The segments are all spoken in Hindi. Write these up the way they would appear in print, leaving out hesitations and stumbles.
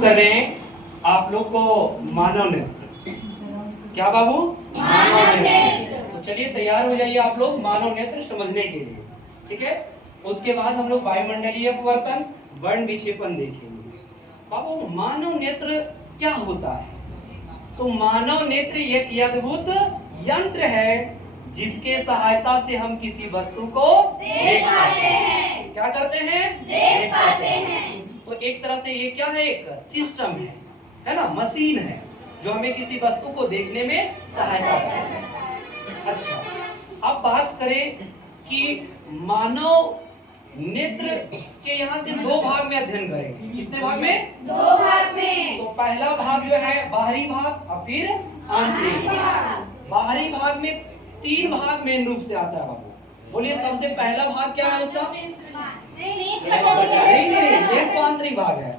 कर रहे हैं आप लोग को मानव नेत्र। क्या बाबू? मानव नेत्र। तो चलिए तैयार हो जाइए आप लोग मानव नेत्र समझने के लिए, ठीक है। उसके बाद हम लोग वायुमंडलीय अपवर्तन, वर्ण विक्षेपण देखेंगे। बाबू मानव नेत्र क्या होता है? तो मानव नेत्र एक अद्भुत यंत्र है जिसके सहायता से हम किसी वस्तु को देख पाते हैं। क्या करते हैं? देख पाते हैं। तो एक तरह से ये क्या है? एक सिस्टम है ना, मशीन है जो हमें किसी वस्तु को देखने में सहायता करता है। अच्छा, अब बात करें कि मानव नेत्र के यहाँ से दो भाग में अध्ययन करेंगे। कितने भाग में? दो भाग में। तो पहला भाग जो है बाहरी भाग और फिर आंतरिक भाग। बाहरी भाग में तीन भाग मेन रूप से आता है बाबू। बोलिए सबसे पहला भाग क्या है उसका? नहीं, तो आंतरिक भाग है।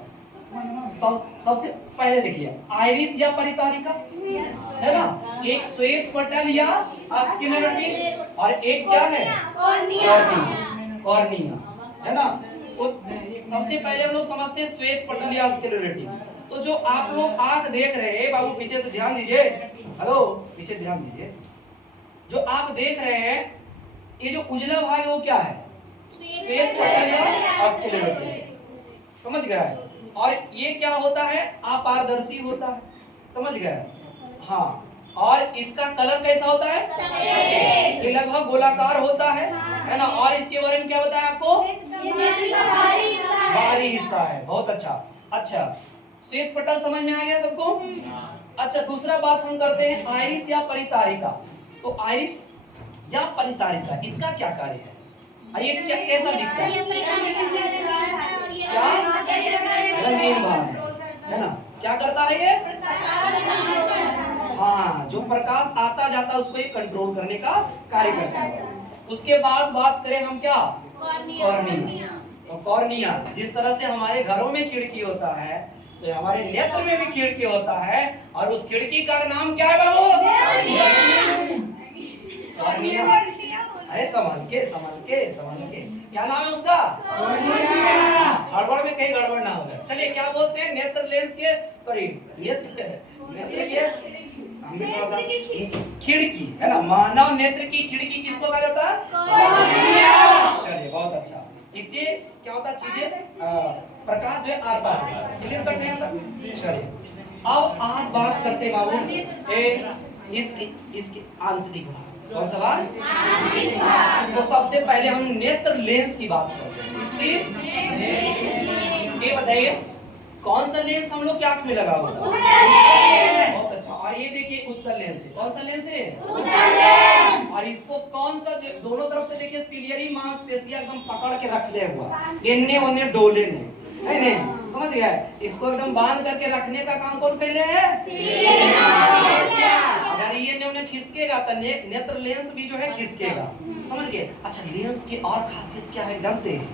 सबसे पहले देखिए आइरिस या परितारिका है ना, एक श्वेत पटल या स्क्लेरोटिन और एक क्या है? कॉर्निया है ना। तो सबसे पहले हम लोग समझते हैं श्वेत पटल या स्क्लेरोटिन। तो जो आप लोग आंख देख रहे हैं बाबू, पीछे तो ध्यान दीजिए, हेलो पीछे ध्यान दीजिए। जो आप देख रहे हैं ये जो उजला भाग है वो क्या है? श्वेत पटल या स्क्लेरोटिन। समझ गए? और ये क्या होता है? अपारदर्शी होता है। समझ गए? हाँ, और इसका कलर कैसा होता है? सफेद। ये लगभग गोलाकार होता है ना। और इसके बारे में क्या बताया आपको? बाहरी हिस्सा है। बहुत अच्छा। अच्छा, श्वेत पटल समझ में आ गया सबको? अच्छा, दूसरा बात हम करते हैं आइरिस या परितारिका। तो आइरिस या परितारिका इसका क्या कार्य है? ये क्या कैसा दिखता है? रंगीन भाग है ना। क्या करता है ये? हाँ, जो प्रकाश आता जाता है उसको ये कंट्रोल करने का कार्य करता है। उसके बाद बात करें हम क्या? कॉर्निया। तो कॉर्निया जिस तरह से हमारे घरों में खिड़की होता है तो हमारे नेत्र में भी खिड़की होता है, और उस खिड़की का नाम क्या है बाबू? कॉर्निया। अरे संभाल के क्या नाम है उसका? हड़बड़ में कहीं गड़बड़ ना हो जाए। चलिए क्या बोलते हैं नेत्र लेंस के, सॉरी नेत्र के खिड़की है ना। मानव नेत्र की खिड़की किसको कहा जाता है? चलिए बहुत अच्छा। इससे क्या होता है? चीजें प्रकाश जो है आर पार क्लियर करते हैं। चलिए अब आज बात करते हैं बाबू इसके आंतरिक भाग। कौन सा भाग? आंतरिक भाग। तो सबसे पहले हम नेत्र लेंस की बात करते हैं। इसकी ये बताइए कौन सा लेंस हम लोग की आंख में लगा हुआ है? बहुत अच्छा। और ये देखिए उत्तल लेंस है। कौन सा लेंस है? उत्तल लेंस। और इसको कौन सा दोनों तरफ से देखिए सिलियरी मांसपेशियां एकदम पकड़ के रखले हुआ, इन्ने ओन्ने डोले नहीं, समझ गया? इसको एकदम बांध करके रखने का काम कौन पहले है? अगर ये ने खिसकेगा तो नेत्र लेंस भी जो है खिसकेगा। समझ गए? अच्छा, लेंस की और खासियत क्या है जानते हैं?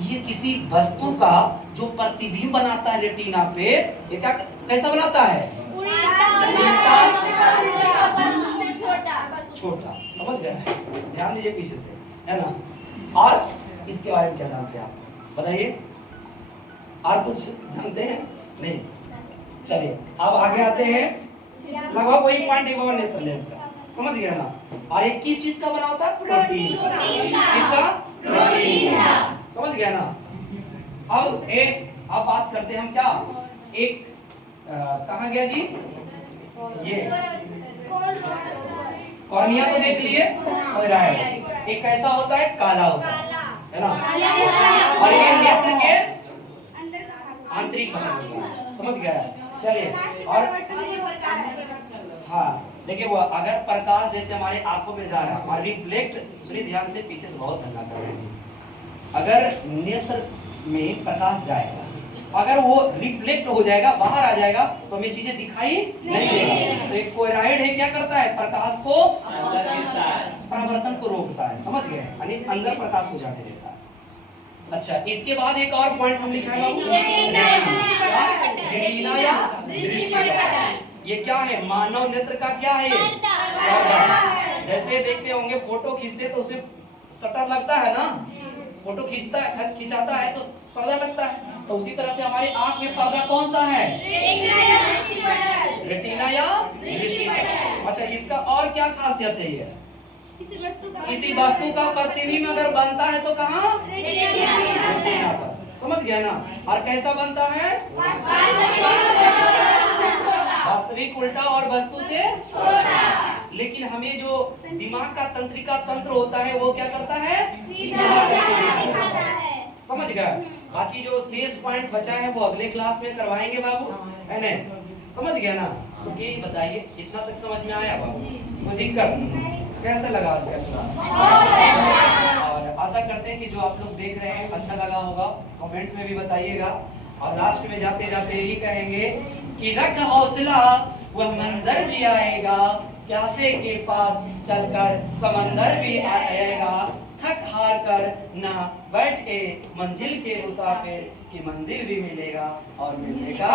ये किसी वस्तु का जो प्रतिबिंब बनाता है रेटिना पे, ये क्या कैसा बनाता है? छोटा। समझ गए? ध्यान दीजिए पीछे से, है ना। और इसके बारे में क्या जानते हैं आप बताइए? और कुछ जानते हैं? नहीं। चलिए अब आगे आते हैं। लगभग वही पॉइंट है नेत्र लेंस का। समझ गए ना। और एक किस चीज का बना होता है? प्रोटीन। किसका? प्रोटीन का। समझ गए ना। अब बात करते हैं हम क्या? एक कहाँ गया जी? ये कॉर्निया को देख लिए, एक कैसा होता है? काला होता है ना। और ये नेत्र के आंतरिक भाग। समझ गया? चलिए और हाँ देखिए, वो अगर प्रकाश जैसे हमारे आंखों में जा रहा है और रिफ्लेक्ट, सुनिए ध्यान से, पीछे से बहुत धन्ना कर रहे हैं। अगर नेत्र में प्रकाश जाएगा, अगर वो रिफ्लेक्ट हो जाएगा, बाहर आ जाएगा तो हमें चीजें दिखाई नहीं देगा। तो एक कोराइड है, क्या करता है? प्रकाश को परावर्तन को रोकता है। समझ गए? यानी अंदर प्रकाश को जाने देता है। अच्छा, इसके बाद एक और पॉइंट हम लिखा है बाबू, रेटिना या दृष्टिपटल। ये क्या है? मानव नेत्र का क्या है? जैसे देखते होंगे फोटो खींचते तो उसमें शटर लगता है ना, फोटो खिंचाता है तो पर्दा लगता है, तो उसी तरह से हमारे आंख में पर्दा कौन सा है? रेटिना या दृष्टिपटल। अच्छा, इसका और क्या खासियत है? ये किसी वस्तु का प्रतिबिंब अगर बनता है तो कहाँ? रेटिना पर। समझ गया ना? और कैसा बनता है? वास्तविक उल्टा और वस्तु से छोटा। लेकिन हमें जो दिमाग का तंत्रिका तंत्र होता है वो क्या करता है? समझ गया? बाकी जो शेष पॉइंट बचा है वो अगले क्लास में करवाएंगे बाबू, है ना? समझ गया ना? तो ये बताइए, इतना तक समझ में आया बाबू? कोई दिक्कत? कैसा लगा आज का क्लास? और आशा करते हैं कि जो आप लोग देख रहे हैं अच्छा लगा होगा, कमेंट में भी बताइएगा। और लास्ट में जाते जाते यही कहेंगे कि रख हौसला, वह मंजर भी आएगा, प्यासे के पास चलकर समंदर भी आएगा, थक हार कर ना बैठे मंजिल के मुसाफिर की मंजिल भी मिलेगा और मिलने का